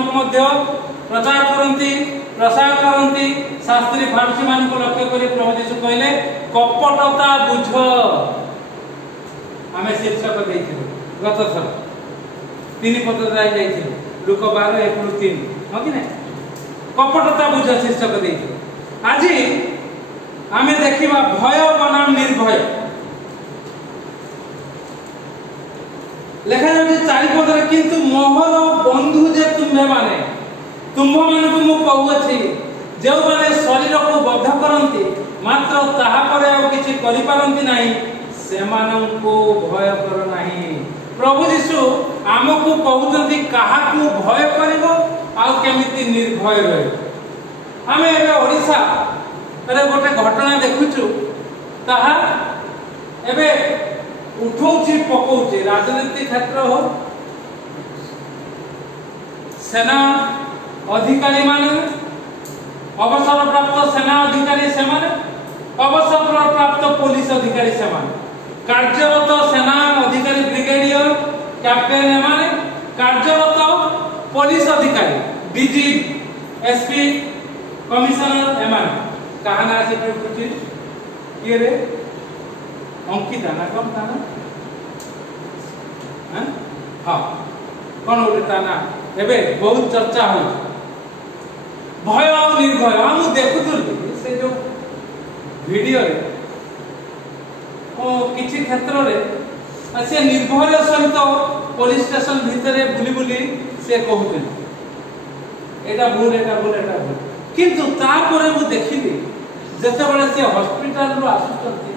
ମାନଙ୍କୁ ମଧ୍ୟ प्रचार करती प्रसार करती शास्त्री फारसी मान को लक्ष्य कर प्रभु यीशु कहले कपटता बुझ आमे शीर्षक देइथिलु गत थर 3 पद जाई जाइथिलु लूक 12:1-3 हो कि नै कपटता बुझ शीर्षक देइथिलु। आज आमे देखिबा भय बनाम निर्भय लेखा जाउछि 4 पदरे किंतु मोहर बंधु जे तुमे माने तुम मान को मु कहूछि जो माने शरीर को बद्ध करंती मात्र ताहा परे आ किछि करि पारंती नाही से मानन को भय कर नाही। प्रभु यीशु आमको कहउतंती काहा को भय करबो आ केमिति निर्भय रहबो। आमे एबे ओडिसा रे गोटे घटना देखुछु ताहा एबे उठौछि पकौछि राजनीति क्षेत्र हो सेना अधिकारी माने अवसर प्राप्त सेना अधिकारी से माने अवसर प्राप्त पुलिस अधिकारी से माने कार्यरत सेना अधिकारी ब्रिगेडियर कैप्टन माने कार्यरत पुलिस अधिकारी डीजी एसपी कमिश्नर एमान कहा ना से पूछी ये रे अंकिता ना कौन था ना हां हां कौन उठता ना एबे बहुत चर्चा हो भय और निर्भय हम देखुथुल से जो वीडियो रे ओ किछि क्षेत्र रे से निर्भय सहित पुलिस स्टेशन भितरे बुली बुली से कहउथि एटा भूल किंतु ता परे मु देखिली जते बेले से हॉस्पिटल रो आसुचंती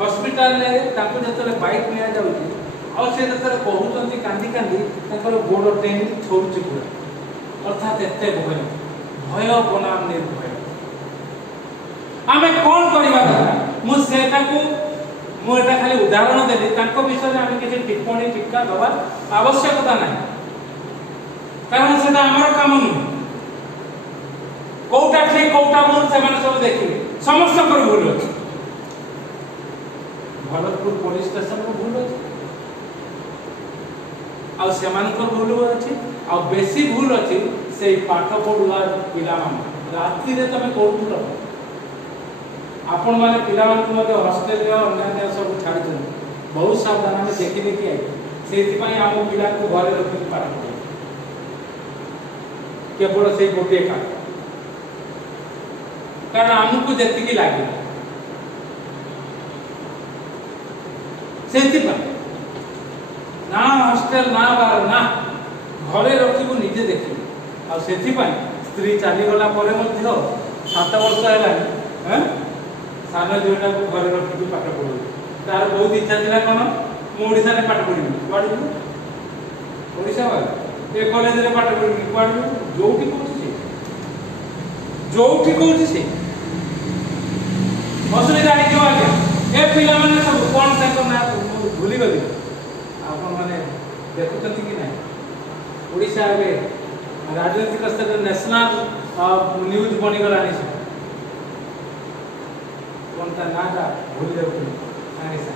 हॉस्पिटल ले ताको जते बाइक निया जाउची और से जते कहउचंती कांदी कांदी ताकर गोड़ टेनी छोड़ुची पूरा अर्थात एते भय भय बनाम निर्भय आमे कोन करिबा दरकार मु सेटा को मु एटा खाली उदाहरण देली ताको विषय आमे किछि टिप्पणी टिक्का दबा आवश्यकता नाही कारण सेटा हमर काम नु कोटा ठीक कोटा भूल से माने सब देखिबे समस्त पर भूल अछि भरतपुर पुलिस स्टेशन को भूल अछि आ सेमान को भूल अछि आ बेसी भूल अछि से पाठ पढुवा पिला मान रात्रि रे तमे कोठुर आपण माने पिला मान को मते हॉस्टल रे अन्य सब छाडी छन बहुत सावधान में देखि देखि आई सेति पई हम पिला को घरे रखि पाठ पढे केवल से गोटे का कारण हमको जति की लागे सेति पई ना हॉस्टल ना बार ना घरे रखिबो निजे देखि आ सेति पई स्त्री चाली गला परे मध्य 7 वर्ष हैला हैं सानो जोटा को घरे रखि पाठ पढो तार बहुत इच्छा थिला कोन मु ओडिसा रे पाठ पढिबी पढिबी ओडिसा वाला ए कॉलेज रे पाठ पढिबी पढिबी जोठी कहूची से असुविधा है क्यों आज्ञा ए पिला माने सब कोन ताको ना भूली गली आपन माने देखुचंती कि नाही ओडिसा रे राजनीतिक स्तर नेशनल न्यूज बनी गला नहीं कोन ता ना का भूली जाउ आगे से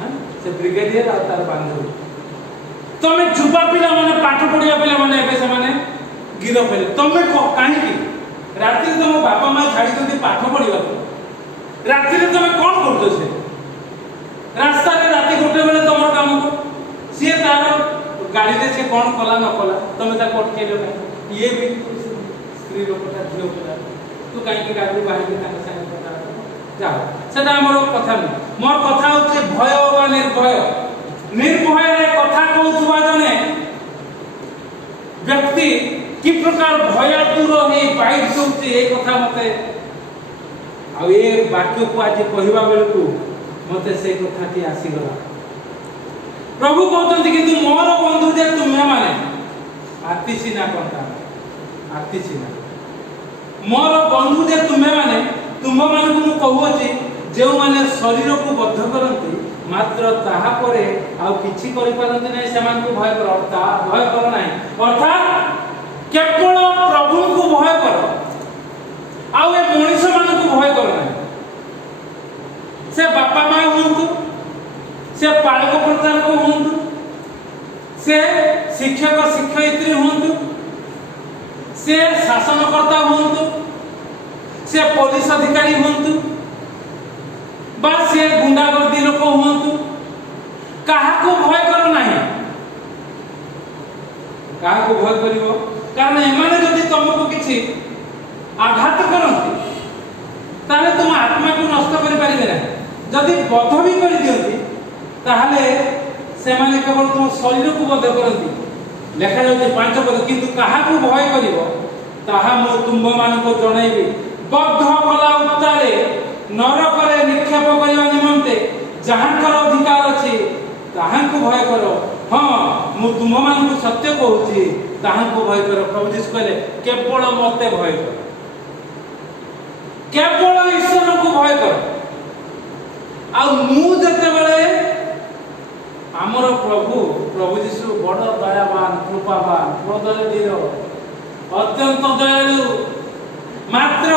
हां से ब्रिगेडियर आ तार बांधु तमे जुबा पिला माने पाठ पढिया पिला माने एबे से माने गिरफ हेले तमे काहे की रात्रि तुम बापा माँ छाड़ी पाठ पढ़ा रात्रि तुम कौन कर से रास्ता रे राति गोटे बेले तुम काम को सी तार गाड़ी रे से कौन कला न कला तुम अटकेल ये भी स्त्री लोकटा झील पिला तू कहीं गाड़ी बाहर जाओ से कथा नहीं मोर कथा होचे भय बा निर्भय निर्भय रे कथा कहउथुवा जने व्यक्ति कि प्रकार भय दूर हे बाइक जोची ए कथा मते आ ए वाक्य को आज कहिबा बेल को मते से कथा ती आसी गला प्रभु कहतंती किंतु मोर बंधु जे तुमे माने आतिसिना कोनता आतिसिना मोर बंधु जे तुमे माने तुम मान को कहउची जे माने शरीर को बद्ध करंती मात्र ताहा परे आ किछि करि पारंती नै समान को भय कर नाही अर्थात केवल प्रभु को भय कर आउ ए मनुष्य मान को भय कर नहीं से बापा माँ हूँ से पालक प्रचार को हूँ से शिक्षक शिक्षयित्री हूँ, से शासनकर्ता हूँ, से पुलिस अधिकारी हूँ, बा से गुंडागर्दी लोक हूँ, क्या भय कर ना, क्या भय कर, कारण एमाने जदि तुमको किसी आघात करती ताले तुम आत्मा को नष्ट कर पारे ना, जदि बध भी कर दियंती ताहले से माने केवल तुम शरीर को बध करती। लिखा जाउछि 5 पद, किंतु काहा को भय करिवो ताहा मो तुम मान को जणाइबी, बद्ध कला उत्तारे नरकरे निक्षेप करबा निमंते जहांकर अधिकार अछि ताहां को भय करो। हाँ मु तुम मान को सत्य कहूछि, ताहां को भय करो। प्रभु जी कहले केवल मते भय करो, केवल ईश्वर को भय करो। आ मु जते बेले हमर प्रभु जीशु बड़ दयावान कृपावान बदले अत्यंत दयालु, मात्र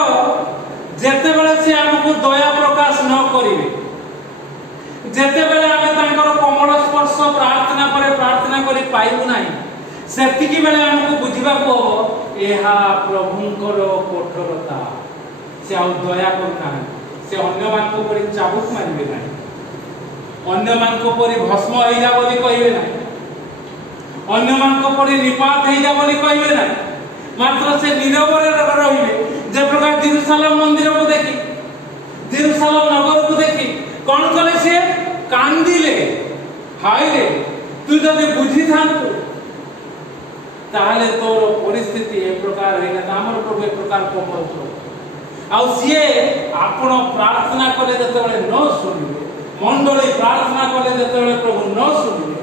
जेते बेले से हमको दया प्रकाश न करिवे, जेते बेले आमे तांकर कोमल स्पर्श प्रार्थना करे प्रार्थना करी पाइबु नाही, सेतिकी बेले हमको बुझिबा को एहा प्रभुंकर कठोरता। से आ दया करूना, से अन्य मान को परि चाबुक मारिबे नाही, अन्य मान को परि भस्म होइजा बोली कहिबे नाही, अन्य मान को परि निपात होइजा बोली कहिबे नाही, मात्र से नीरवरे रहिबे। जे प्रकार जेरूशलेम मंदिर को देखी, जेरूशलेम नगर को देखी कौन कले से कांदिले, हाय रे तू जदि बुझी थांतु ताहले तोर परिस्थिति ए प्रकार होइना, हमर प्रभु ए प्रकार कोमल छो। आ सिए आपण प्रार्थना कले जतबेले न सुनिबे, मंडली प्रार्थना कले जतबेले प्रभु न सुनिबे,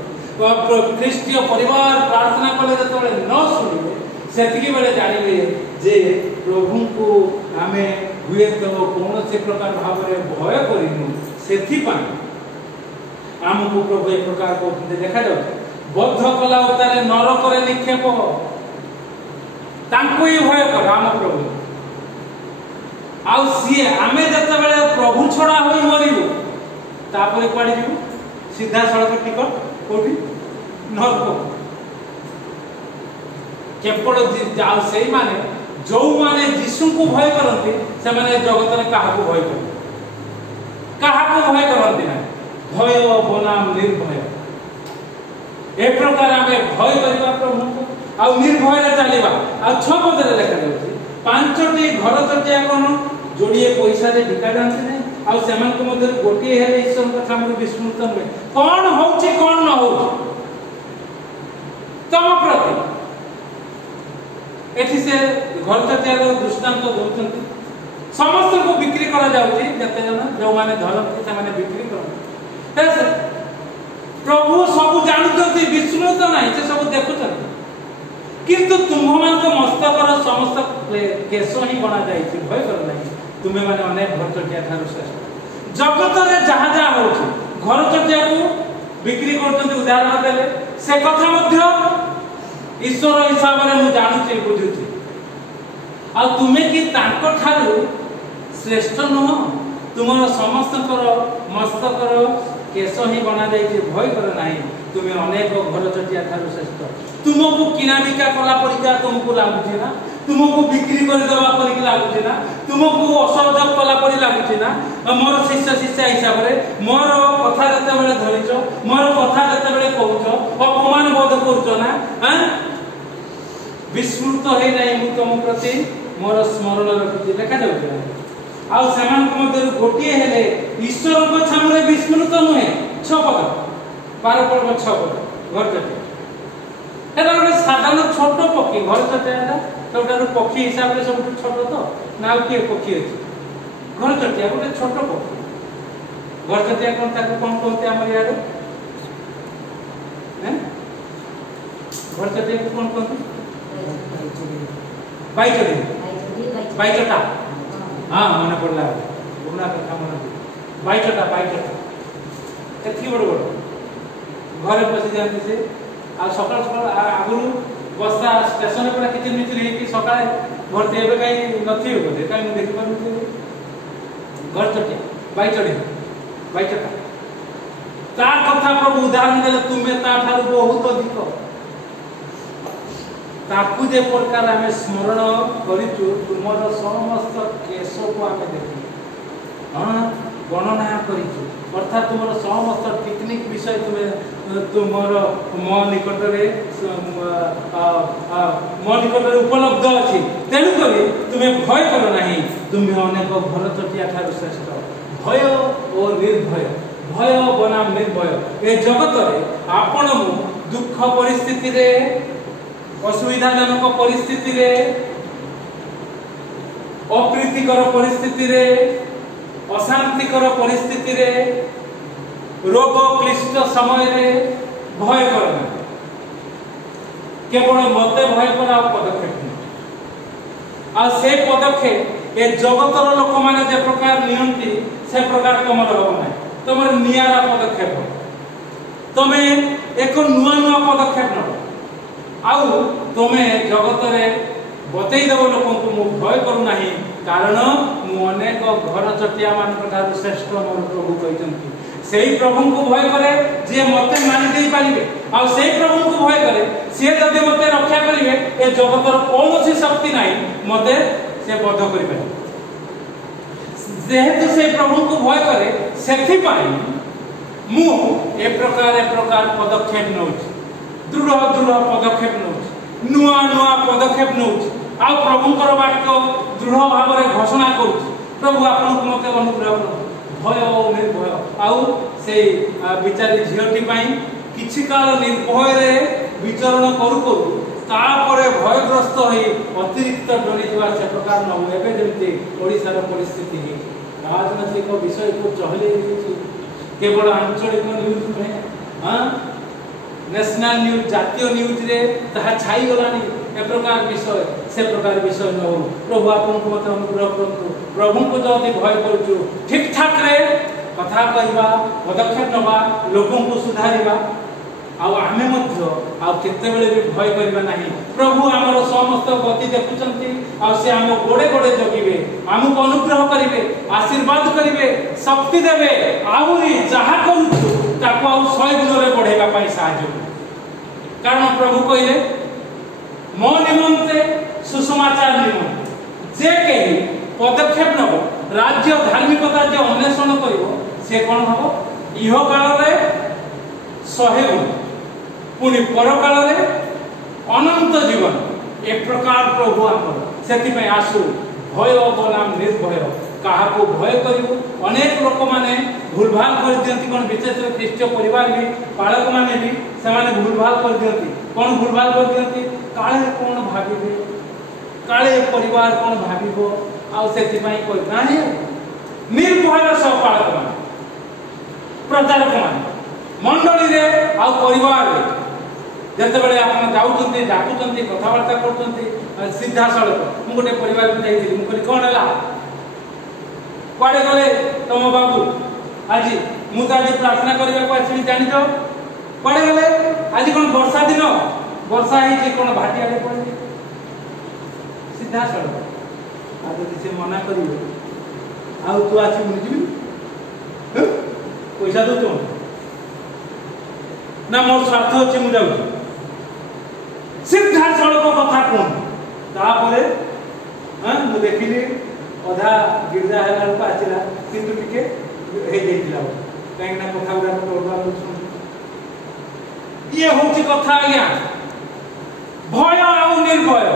ख्रीष्टीय परिवार प्रार्थना कले जतबेले न सुनिबे, सेतिकी बेले जानिबे जे प्रभु को आमे हुए तो कौन से प्रकार भाव में भय करिनु। सेथि पाई हमको प्रभु एक प्रकार को देखा जाउ, बद्ध कला उतारे नरकरे निक्षेप तांको ही भय कर राम प्रभु। आउ सी आमे जते बेले प्रभु छड़ा होई मरिबो तापरे पड़ी जीवो सीधा सड़क टिकट कोठी नरक। केवल जाओ से माने जो माने यीशु को भय करती से माने जगत में कहा को भय करती, कहा को भय करती ना, भय बनाम निर्भय। ए प्रकार हमें भय करबा प्रभु को आ निर्भय रे चलीबा। आ 6 पद रे लिखा जाउछि 5टी घर चटिया कोन जोड़िए पैसा रे भिका जांति नै, आ सेमान को मध्य गोटे हेले ईश्वर कथा मन विस्मृत नै। कोन होउछि कोन न होउछि तम प्रति एठी से घर चटियार दृष्टांत दउछंती। समस्त को बिक्री करा जाउछि, जते जन जो माने धरती से माने बिक्री करन। प्रभु सब जानुछंती, विस्मृत नाही, से सब देखुछंती, किंतु तुम मान को मस्तकर समस्त केश ही बना जाइछि, भय कर नाही। तुमे माने अनेक घर चटिया थारु श्रेष्ठ। जगत रे जहा जहा होछि घर चटिया को बिक्री करछंती, उदाहरण देले से कथा मध्य ईश्वर हिसाब रे मु जानुछि बुझुछि। आ तुमे कि तांको ठारू श्रेष्ठ नह, तुमर समस्तकर मस्तकर केश ही बना जाइछि, भय कर नाही। तुमे अनेक घर चटिया थारु श्रेष्ठ। तुमको किना बिका कला परिका तुमको लागुछि ना, तुमको बिक्री कर देबा परिका लागुछि ना, तुमको असहयोग कला परि लागुछि ना। मोर शिष्य शिष्य हिसाब रे मोर कथा जते बेले धरिछो, मोर कथा जते बेले कहउछो, अपमान बोध करछो ना, विस्मृत है नहीं मु तुम प्रति मोर स्मरण रखिछि। देखा जाउछि आ समान को मध्य गोटिए हेले ईश्वर को सामने विस्मृत नुहे। 6 पद 12 पद 6 पद घर चटिया एटा गोटे साधारण छोट पक्षी। घर चटिया सबठारु पक्षी हिसाब रे सब छोट तो ना के पक्षी अछि। घर चटिया गोटे छोट पक्षी। घर चटिया कोन ताको कोन कहते हमर यार हैं? घर चटिया को कोन कहते? बाइचड़ी बाइचटा। हाँ मन पड़ला पुराना कथा मन बाइचटा बाइचटा एथि बड़ बड़ घरे पसी जाती से आ सकाळ सकाळ आगु बस्ता स्टेशन पर किचन मिचरी कि सकाळ भरती एबे काई नथि होते काई मु देखि पानु घर चटिया बाइचटा ता कथा प्रभु उदाहरण देले तुमे ता ठारू बहुत अधिक ताकू जे प्रकार आम स्मरण करूँ तुम समस्त केश को आम देख गणना करूँ अर्थात तुम समस्त टेक्निक विषय तुम्हें तुम मो निकट उपलब्ध अच्छी तेणुक तुम्हें भय कर ना तुम्हें अनेक घर चटिया ठार श्रेष्ठ भय और निर्भय भय बनाम निर्भय ए जगत में आपण दुख परिस्थिति रे असुविधाजनक परिस्थिति रे अप्रीतिकर परिस्थिति रे अशांतिकर परिस्थिति रे रोग क्लिष्ट समय रे भय करना केवल मते भय कर पदक्षेप आ से पदक्षेप ए जगतर लोक माने जे प्रकार नियंती से प्रकार तुमर हो ना तुमर नियारा पदक्षेप तमे एक नुआ नुआ पदक्षेप न आउ तुमे जगत रे बतई देव लोक को भय करू नाही कारण मु अनेक घर चटिया मान श्रेष्ठ मोर प्रभु कहते से प्रभु को भय करे जे मते मानि दे पारिबे आ से प्रभु को भय करे से जदि मते रक्षा करिवे ए जगतर कोनोसी शक्ति नाही मते से बद्ध करि पारे जेहेतु से प्रभु को भय करे सेथि पाई मु ए प्रकार पदक्षेप नउछि दृढ़ पदक्षेप नउछि नुआ नुआ पदक्षेप नउछि आ प्रभुंकर वाक्य दृढ़ भाव में घोषणा करुछि प्रभु आपन को मते अनुग्रह करो भय और निर्भय आउ से बिचारी झीटी किछि काल निर्भय रे विचरण करू करू तापरे भयग्रस्त होई अतिरिक्त डरी जवा से प्रकार न हो एबे जेमति ओडिसा रो परिस्थिति है राजनीतिक विषय को चहले केवल आंचलिक न्यूज में हां नेशनल न्यूज जातीय न्यूज रे ताहा छाई गलानी ए प्रकार विषय से प्रकार विषय न हो प्रभु आपन को मते अनुग्रह करतु प्रभु को जदि भय करछु ठीक ठाक रे कथा कहबा पदक्षेप नबा लोगों को सुधारिबा आ आमे मध्य आ केते बेले भी भय करबा नाही प्रभु हमर समस्त गति देखुचंती आ से हम गोडे गोडे जगिबे हमको अनुग्रह करिवे आशीर्वाद करिवे शक्ति देबे आहुरी जहा करूछु ताको आ 100 गुण रे बढ़ेबा पई सहायता कारण प्रभु कहले मो निमंते सुसमाचार निमंते जे कही पदक्षेप नबो राज्य धार्मिकता जे अन्वेषण करिवो से कोन हबो इहो काल रे 100 गुण पुनी पर काल रे अनंत जीवन एक प्रकार प्रभु आमर सेति पे आसु भय बनाम निर्भय कहा को भय करिवो अनेक लोक माने भूलभाल कर दियंती कोन विशेष ख्रीष्ट परिवार भी पालक माने भी से माने भूलभाल कर दियंती कोन भूलभाल कर दियंती काले कोन भाबिबे काले परिवार कोन भाबिबो आ सेति पई कोइ नाही निर्भय सब पालक माने प्रचारक माने मंडली रे आ परिवार रे जते बेले आपण जाउतंती डाकुतंती कथावार्ता करतंती सीधा सड़क मु गोटे परिवार में जाइली मु कहली कोन हला कुआडे गले तम बाबू आज मु त आज प्रार्थना करबा को आछि जानि तो कुआडे गले आज कोन वर्षा दिन वर्षा ही जे कोन भाटी आले पड़े सीधा सड़क आ जदि से मना करियो आ तू आछि मु जिबी पैसा दो तो ना मोर स्वार्थ अछि मु जाउ सीधा सड़क कथा कोन तापरे हां मु देखिली अधा गिरजा हेला को आचिला किंतु टिके हे देतिला काहे ना कथा उरा तोड़बा सुन ये होची कथा आज्ञा भय और निर्भय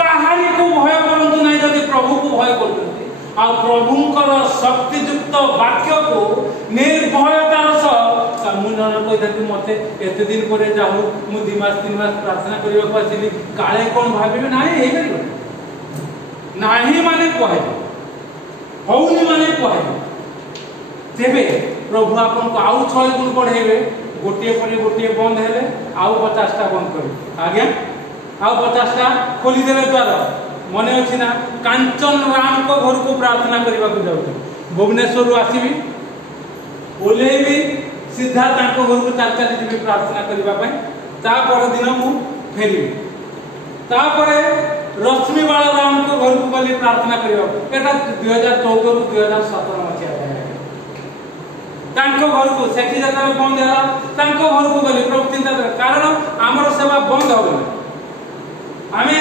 कहानी को भय करंतु नै जदि प्रभु को भय करतंती आ प्रभुंकर शक्तियुक्त वाक्य को निर्भयतार सह समुनर कहिथि मते एते दिन परे जाहु मु 2 मास 3 मास प्रार्थना करियो को आसिली काले कोन भाबिबे नाही हे करियो नाही माने कहे होउनी माने कहे तेबे प्रभु आपन को आउ 6 गुण बढ़ेबे गोटे परे गोटे बंद हेले आउ 50 टा बंद करी आज्ञा आउ 50 टा खोली देबे द्वार मने अछि ना कांचन राम को घर को प्रार्थना करबा को जाउ भुवनेश्वर आसीबी ओलेबी सीधा ताको घर को चाल चाल जी प्रार्थना करबा पय ता पर दिन मु फेरी ता परे रश्मि बाला राम को घर को गली प्रार्थना करबा एटा 2014 रु 2017 मसिया तांको घर को सेठी जता बंद होला तांको घर को गली प्रभु चिंता कारण हमर सेवा बंद हो आमे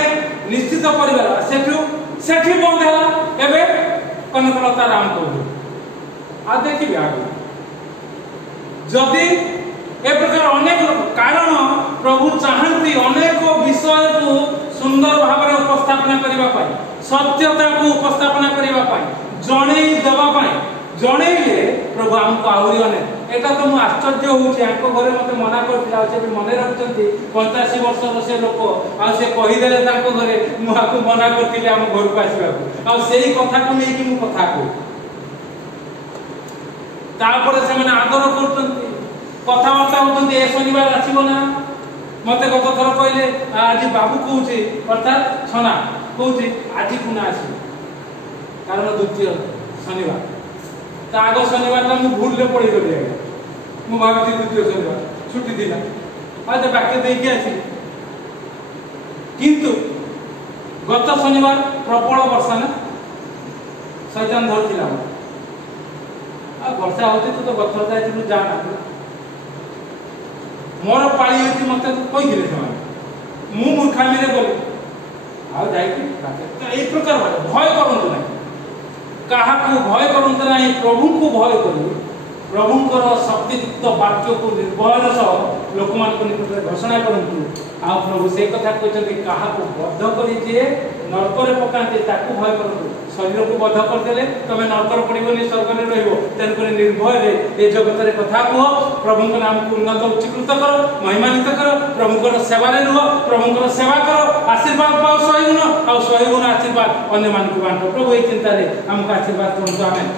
निश्चित परिवार सेठी बंद है एबे कनकलता राम कहू आ देखिए आगे जदि ए प्रकार अनेक कारण प्रभु चाहती अनेक विषय को सुंदर भाव में उपस्थापना करबा पाई सत्यता को उपस्थापना करबा पाई जणे देबा पाई जणेले प्रभु हमको आहुरी अनेक एटा तो मु आश्चर्य होउछि आको घरे मते मना करथिला से भी मने रखचंती 85 वर्ष से लोक आ से कहि देले ताको घरे मु आको मना करथिले हम घर को आसीबा को आ सेही कथा को नै कि मु कथा को तापर से माने आदर करचंती कथा वार्ता होचंती ए शनिवार आसीबो ना मते गत थर कहले आज बाबू कहउछि अर्थात छना कहउछि आज पुना आसी कारण द्वितीय शनिवार आग शनिवार मु भूल ले पड़ी गली मु भावी द्वितीय शनिवार छुट्टी दिला आज बाकी देखी आसी किंतु गत शनिवार प्रबल वर्षा ना शैतान धरथिला आ वर्षा होती तो गत जाइथिलु जाना मोर पाळी होती मते कहि दिले समय मु मूर्खामी रे बोली आ जाइति ए प्रकार भय करंतु नहीं कहा को भय करंतु नहीं प्रभु को भय करू प्रभुंकर शक्तियुक्त वाक्य को निर्भयर सह लोक मान को निकट घोषणा करंतु आ प्रभु से कथा कहते कहा को बद्ध करी जे नरक रे पकांते ताकू भय करंतु शरीर को बद्ध कर देले तमे नरक रे पड़िबोनी स्वर्ग रे रहइबो तेन करे निर्भय रे ए जगत रे कथा को प्रभु के नाम को उन्नत उच्चीकृत करो महिमान्वित करो प्रभुंकर सेवा रे रहो प्रभुंकर सेवा करो आशीर्वाद पाओ सही गुण आ सही गुण आशीर्वाद अन्य मान को बांटो प्रभु ए चिंता रे हमको आशीर्वाद करंतु आमेन।